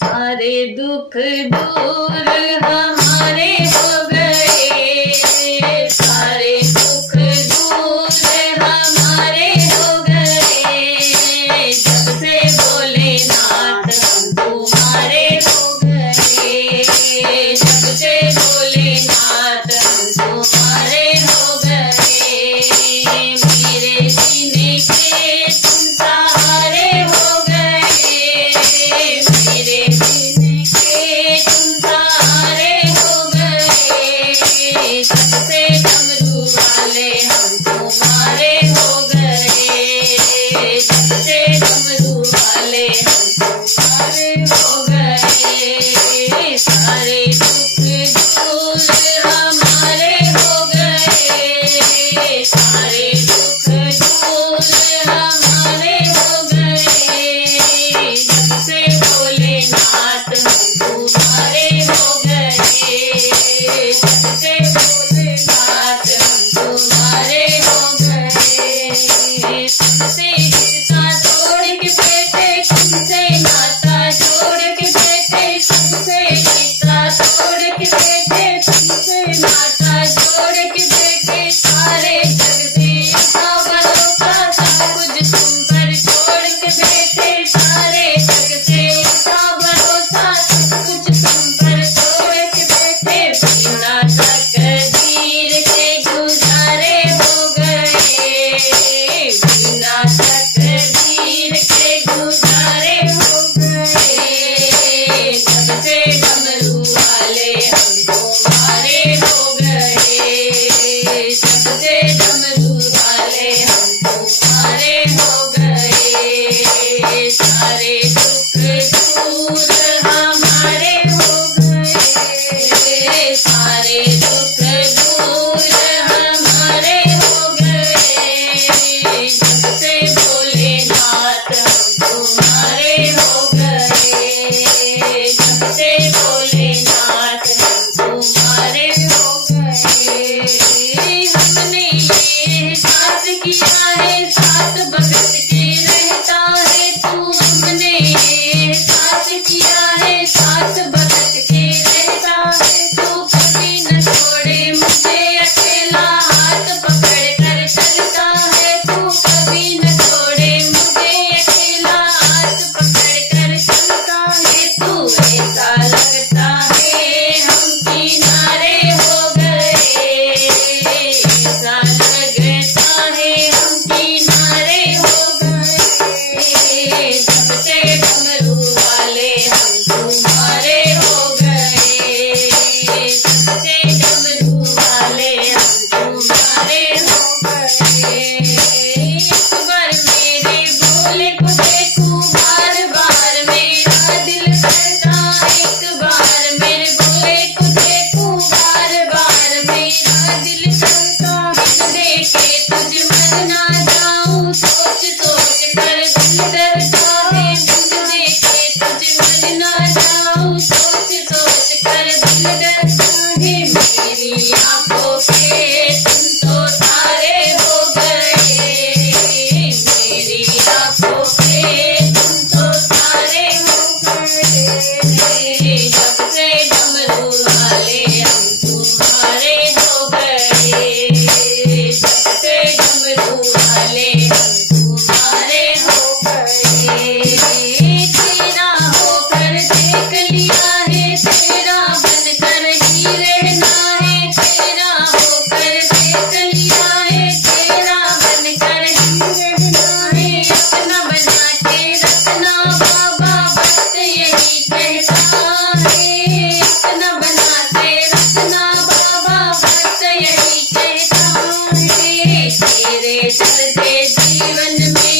सारे दुख दूर हमारे हो गए, सारे दुख दूर हमारे हो गए, जब से भोलेनाथ हम तुम्हारे हो गए, जब से भोलेनाथ हम तुम्हारे हो गए, मेरे जीने के तुम सहारे हो गए, मेरे जीने के तुम सहारे हो गए, जब से डमरू वाले हम तुम्हारे हो गए, जब से डमरू वाले हम तुम्हारे हो गए, सारे दुख दूर हमारे हो गए, सारे दुख दूर हमारे हो गए, जब से भोलेनाथ हम तुम्हारे हो गए, जब से भोलेनाथ हम तुम्हारे हो गए, तुमसे रिश्ता तोड़ के बैठे, तुमसे नाता जोड़ के बैठे, तुमसे रिश्ता तोड़ के बैठे, तुमसे नाता जोड़ के बैठे, सारे जग से इसका भरोसा सब कुछ तुम पर छोड़ के बैठे, सारे जग से इसका भरोसा सब कुछ तुम पर छोड़ के बैठे, बिना तकदीर के गुजारे हो गए, बिना तकदीर के गुजारे हो गए, जब से डमरू वाले हम तुम्हारे हो गए, जब से डमरू वाले हम तुम्हारे हो गए, सारे दुख दूर हमारे हो गए, सारे दुख दूर हमारे हो गए, जब से भोलेनाथ हम तुम्हारे हो गए, जब से भोलेनाथ हम तुम्हारे हो गए, हमने ये साथ किया है, साथ भगत के रहता है तू, हमने ये साथ किया है, साथ भगत के रहता है तू, कभी न छोड़े मुझे अकेला, हाथ पकड़ कर चलता है तू, कभी न छोड़े मुझे अकेला, हाथ पकड़ कर चलता है तू, ऐसा लगता है हम किनारे हो गए, ऐसा लगता है हम किनारे हो गए, जब से डमरू वाले हम तुम्हारे हो गए, जब से डमरू वाले हम तुम्हारे हो गए, एक बार मेरे भोले को देखूं, बार बार मेरा दिल करता, एक बार मेरे भोले को देखूं, बार बार मेरा दिल करता, बिन देखे तुझ मर ना जाऊं, सोच सोच कर दिल डरता है, बिन देखे तुझ मर ना जाऊं, सोच सोच कर दिल डरता है, मेरी आंखों के तुम तो तारे हो गए, मेरी आंखों के तुम तो तारे हो गए, जब से डमरू वाले हम तुम्हारे हो गए, जब से डमरू वाले हम तुम्हारे हो गए, तेरा होकर देख लिया है, तेरा बनकर ही रहना है, तेरा होकर देख लिया है, तेरा बनकर ही रहना है, अपना बना के रखना बाबा भक्त यही कहता है, अपना बना के रखना बाबा भक्त यही कहता है, तेरे चलते जीवन में